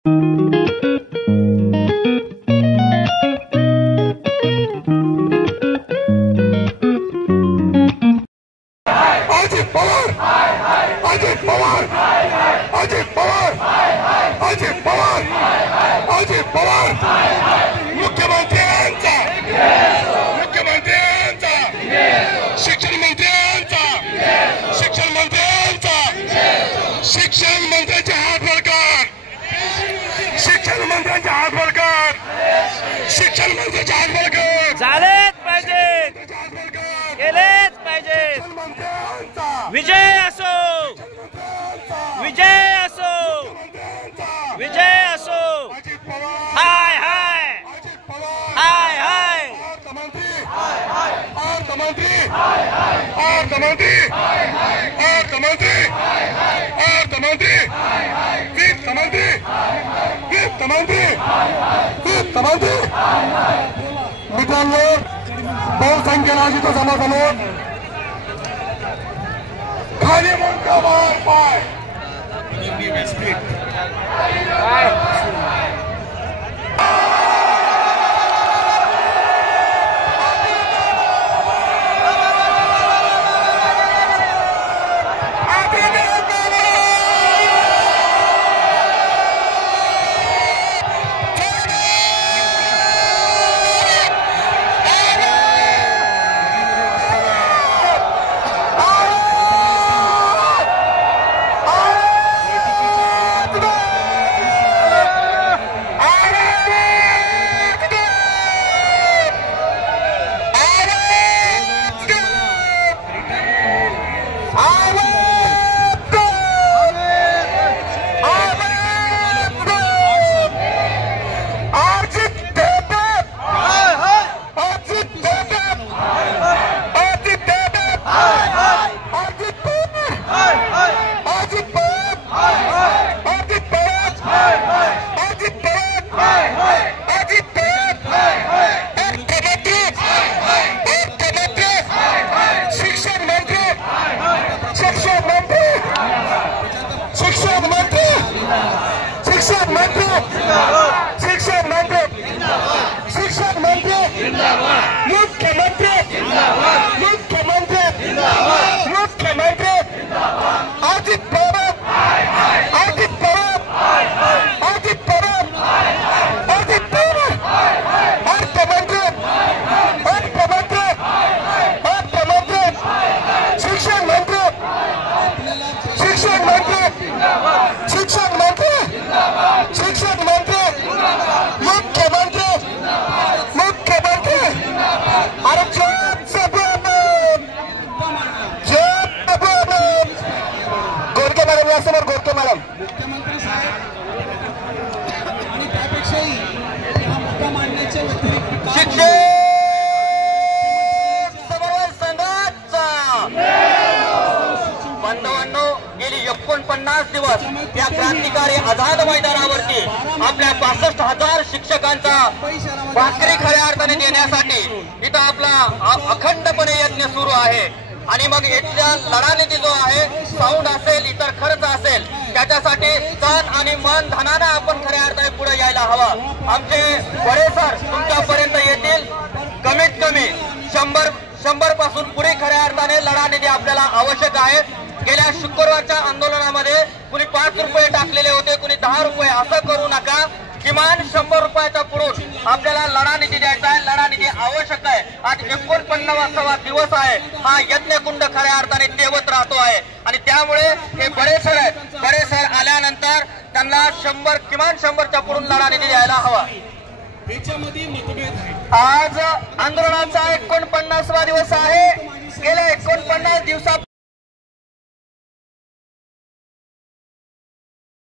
शिक्षण मंत्र्यांचे हात वर कर, शिक्षण मंत्र्यांचे हात वर कर, शिक्षण मंत्र्यांचे हात वर कर. झालेच पाहिजे, केलेच पाहिजे. विजय असो, विजय असो, विजय असो. हाय हाय हाय हाय. अर्थमंत्री, अर्थमंत्री, अर्थमंत्री, अर्थमंत्री, वित्तमंत्री, वित्तमंत्री, वित्तमंत्री. मित्रांनो, बहुसंख्येने आयोजित समाजासमोर खाली मुंडका वर पाय. या क्रांतिकारी आझाद मैदानावरती आपल्या 65,000 शिक्षकांचा भाकरी खऱ्या अर्थाने देण्यासाठी इथं आपला अखंडपणे यज्ञ सुरू आहे. आणि मग इथल्या लढानीती जो आहे, साऊंड असेल, इतर खर्च असेल, त्याच्यासाठी तन आणि मन धनानं आपण खऱ्या अर्थाने पुढे यायला हवा. आमचे बडे सर तुमच्यापर्यंत येतील. कमीत कमी 100 पासून पुढे खऱ्या अर्थाने लढानीती आपल्याला आवश्यक आहे. गेल्या शुक्रवारच्या आंदोलनामध्ये कुणी 5 रुपये टाकलेले होते, कुणी 10 रुपये. असं करू नका. किमान 100 रुपयाच्या पुढून आपल्याला लढानीती द्यायचा आहे. लढानीती आवश्यक आहे. आज 49वा दिवस आहे. हा यज्ञकुंड खऱ्या अर्थाने तेवत राहतो आहे. आणि त्यामुळे हे बडे सर आहेत. बडे सर आल्यानंतर त्यांना 100 किमान 100च्या पुढून लढानीती द्यायला हवा. आज आंदोलनाचा 49